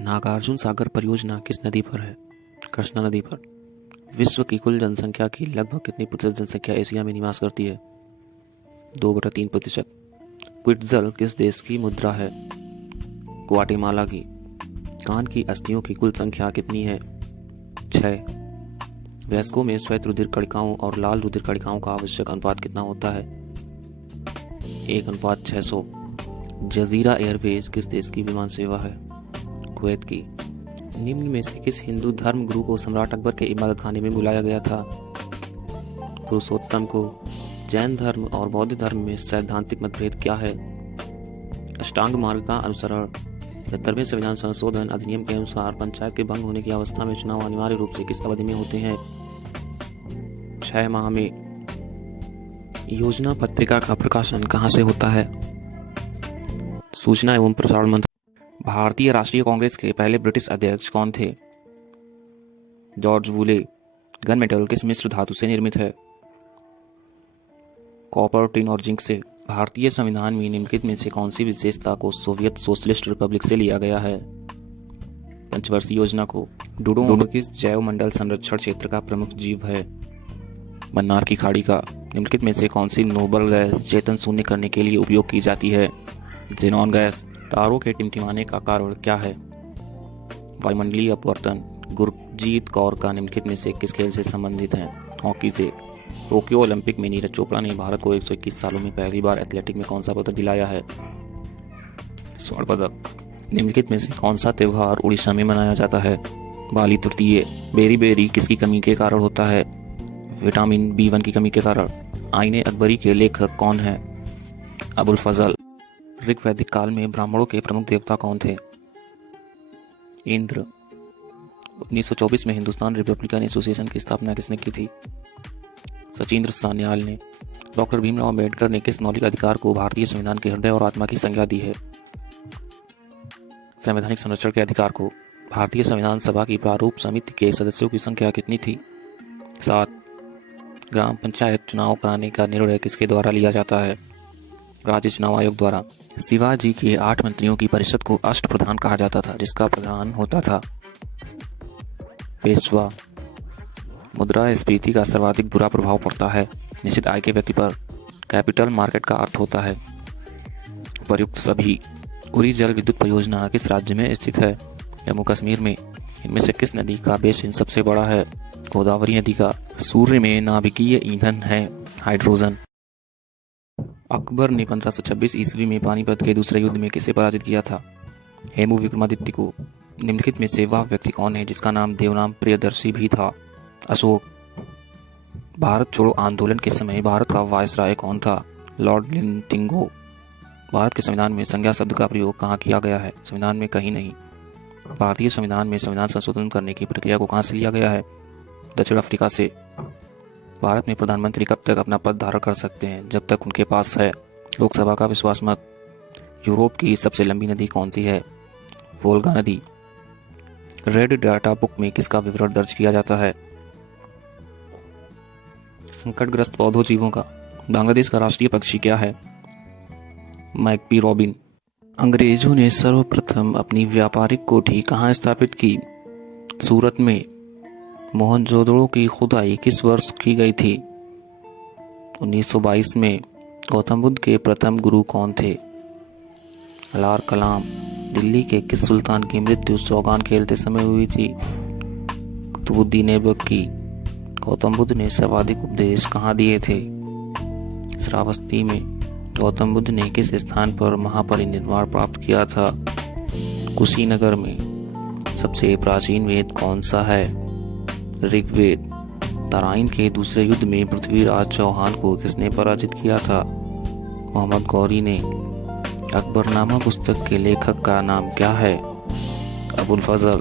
नागार्जुन सागर परियोजना किस नदी पर है? कृष्णा नदी पर। विश्व की कुल जनसंख्या की लगभग कितनी प्रतिशत जनसंख्या एशिया में निवास करती है? 2/3%। क्विट्ज़ल किस देश की मुद्रा है? ग्वाटेमाला की। कान की अस्थियों की कुल संख्या कितनी है? 6। वयस्कों में श्वेत रुधिर कणिकाओं और लाल रुधिर कणिकाओं का आवश्यक अनुपात कितना होता है? 1:600। जजीरा एयरवेज किस देश की विमान सेवा है? कुवैत की। निम्न में से किस हिंदू धर्म गुरु को सम्राट अकबर के इबादत खाने में बुलाया गया था? पुरुषोत्तम को। जैन धर्म और बौद्ध धर्म में सैद्धांतिक मतभेद क्या है? अष्टांग मार्ग का अनुसरण। 70वें संविधान संशोधन अधिनियम के अनुसार पंचायत के भंग होने की अवस्था में चुनाव अनिवार्य रूप से किस अवधि में होते हैं? 6 माह में। योजना पत्रिका का प्रकाशन कहाँ से होता है? सूचना एवं प्रसारण मंत्रालय। भारतीय राष्ट्रीय कांग्रेस के पहले ब्रिटिश अध्यक्ष कौन थे? जॉर्ज वुले। गन मेटल किस मिश्र धातु से निर्मित है? कॉपर, टिन और जिंक से। भारतीय संविधान में निम्नलिखित में से कौन सी विशेषता को सोवियत सोशलिस्ट रिपब्लिक से लिया गया है? पंचवर्षीय योजना को। डुडोंग किस जैव मंडल संरक्षण क्षेत्र का प्रमुख जीव है? मन्नार की खाड़ी का। निम्नलिखित में से कौन सी नोबल गैस चेतन शून्य करने के लिए उपयोग की जाती है? Xenon gas. तारों के टिमटिमाने का कारण क्या है? वायुमंडलीय अपवर्तन। गुरजीत कौर का निम्नलिखित में से किस खेल से संबंधित है? हॉकी से। टोक्यो ओलंपिक में नीरज चोपड़ा ने भारत को 121 सालों में पहली बार एथलेटिक में कौन सा पदक दिलाया है? स्वर्ण पदक। निम्नलिखित में से कौन सा त्यौहार उड़ीसा में मनाया जाता है? बाली तृतीय। बेरी बेरी किसकी कमी के कारण होता है? विटामिन B1 की कमी के कारण। आईने अकबरी के लेखक कौन है? अबुल फजल। ऋग्वैदिक काल में ब्राह्मणों के प्रमुख देवता कौन थे? इंद्र। 1924 में हिंदुस्तान रिपब्लिकन एसोसिएशन की स्थापना किसने की थी? सचिंद्र सान्याल ने। डॉक्टर भीमराव अम्बेडकर ने किस मौलिक अधिकार को भारतीय संविधान के हृदय और आत्मा की संज्ञा दी है? संवैधानिक संरक्षण के अधिकार को। भारतीय संविधान सभा की प्रारूप समिति के सदस्यों की संख्या कितनी थी? 7। ग्राम पंचायत चुनाव कराने का निर्णय किसके द्वारा लिया जाता है? राज्य चुनाव आयोग द्वारा। शिवाजी के 8 मंत्रियों की परिषद को अष्टप्रधान कहा जाता था, जिसका प्रधान होता था पेशवा। मुद्रास्फीति का सर्वाधिक बुरा प्रभाव पड़ता है निश्चित आय के व्यक्ति पर। कैपिटल मार्केट का अर्थ होता है उपयुक्त सभी। उरी जल विद्युत परियोजना किस राज्य में स्थित है? जम्मू कश्मीर में। इनमें से किस नदी का बेसिन सबसे बड़ा है? गोदावरी नदी का। सूर्य में नाभिकीय ईंधन है हाइड्रोजन। अकबर ने 1526 ईस्वी में पानीपत के दूसरे युद्ध में किसे पराजित किया था? हेमू विक्रमादित्य को। निम्नलिखित में से वह व्यक्ति कौन है जिसका नाम देवनाम प्रियदर्शी भी था? अशोक। भारत छोड़ो आंदोलन के समय भारत का वायसराय कौन था? लॉर्ड लिंटिंगो। भारत के संविधान में संज्ञा शब्द का प्रयोग कहाँ किया गया है? संविधान में कहीं नहीं। भारतीय संविधान में संविधान संशोधन करने की प्रक्रिया को कहाँ से लिया गया है? दक्षिण अफ्रीका से। भारत में प्रधानमंत्री कब तक अपना पद धारण कर सकते हैं? जब तक उनके पास है लोकसभा का विश्वास मत। यूरोप की सबसे लंबी नदी कौन सी है? वोल्गा नदी। रेड डाटा बुक में किसका विवरण दर्ज किया जाता है? संकटग्रस्त पौधों जीवों का। बांग्लादेश का राष्ट्रीय पक्षी क्या है? मैकपी रॉबिन। अंग्रेजों ने सर्वप्रथम अपनी व्यापारिक कोठी कहाँ स्थापित की? सूरत में। मोहनजोदड़ो की खुदाई किस वर्ष की गई थी? 1922 में। गौतम बुद्ध के प्रथम गुरु कौन थे? अलार कलाम। दिल्ली के किस सुल्तान की मृत्यु चौगान खेलते समय हुई थी? कुतुबुद्दीन ऐबक। गौतम बुद्ध ने सर्वाधिक उपदेश कहाँ दिए थे? श्रावस्ती में। गौतम बुद्ध ने किस स्थान पर महापरिनिर्वाण प्राप्त किया था? कुशीनगर में। सबसे प्राचीन वेद कौन सा है? ऋग्वेद। तराइन के दूसरे युद्ध में पृथ्वीराज चौहान को किसने पराजित किया था? मोहम्मद गौरी ने। अकबरनामा पुस्तक के लेखक का नाम क्या है? अबुल फजल।